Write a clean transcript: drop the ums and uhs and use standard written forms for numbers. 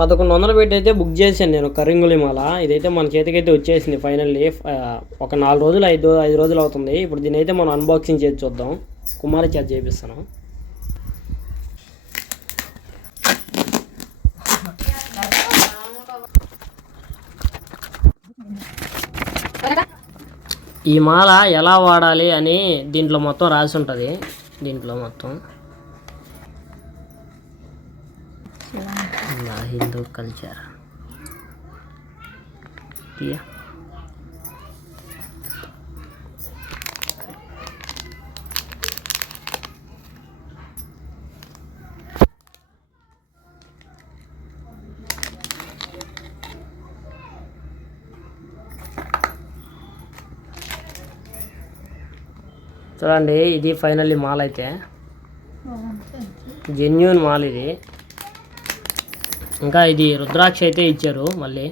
1100 పెట్టి అయితే బుక్ చేశాను నేను కరింగులి మాల. ఇదైతే మన చేతికైతే వచ్చేసింది ఫైనల్లీ. ఒక 4 రోజులు 5 రోజులు అవుతుంది. ఇప్పుడు దీని అయితే మనం అన్బాక్సింగ్ చేసి చూద్దాం. కుమారి చేత చేపిస్తాను. ఈ మాల ఎలా వాడాలి అని దీంట్లో మొత్తం రాసి ఉంటుంది. దీంట్లో మొత్తం హిందూ కల్చర్ చూడండి. ఇది ఫైనల్లీ మాల్ అయితే జెన్యూన్ మాల్ ఇది. ఇంకా ఇది రుద్రాక్ష అయితే ఇచ్చారు మళ్ళీ.